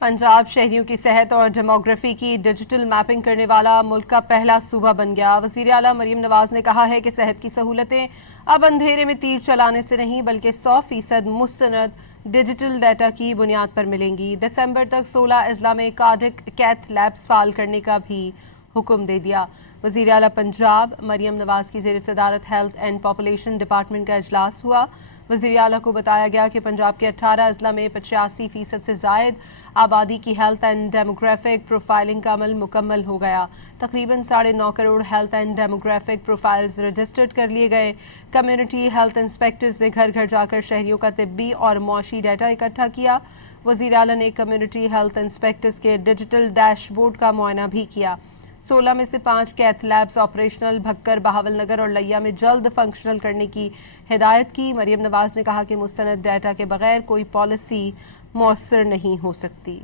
पंजाब शहरियों की सेहत और डेमोग्राफी की डिजिटल मैपिंग करने वाला मुल्क का पहला सूबा बन गया। वज़ीर आला मरियम नवाज ने कहा है कि सेहत की सहूलतें अब अंधेरे में तीर चलाने से नहीं बल्कि 100% मुस्तनद डिजिटल डाटा की बुनियाद पर मिलेंगी। दिसंबर तक 16 अजला में कार्डिक कैथ लैब्स फाल करने का भी हुक्म दे दिया। वज़ीर आला पंजाब मरियम नवाज की ज़ेर सदारत हेल्थ एंड पॉपुलेशन डिपार्टमेंट का इजलास हुआ। वज़ीर आला को बताया गया कि पंजाब के 18 अजला में 85% से ज़ायद आबादी की हेल्थ एंड डेमोग्राफिक प्रोफाइलिंग का अमल मुकम्मल हो गया। तकरीबन 9.5 crore health and demographic profiles registered कर लिए गए। कम्युनिटी हेल्थ इंस्पेक्टर्स ने घर घर जाकर शहरियों का तिब्बी और मुआशी डाटा इकट्ठा किया। वज़ीर आला ने कम्युनिटी हेल्थ इंस्पेक्टर्स के डिजिटल डैशबोर्ड का मुआयना भी किया। 16 में से 5 cath labs operational Bhakkar, Bahawalnagar और लिया में जल्द फंक्शनल करने की हिदायत की। मरियम नवाज ने कहा कि मुस्तनद डाटा के बगैर कोई पॉलिसी मौसर नहीं हो सकती।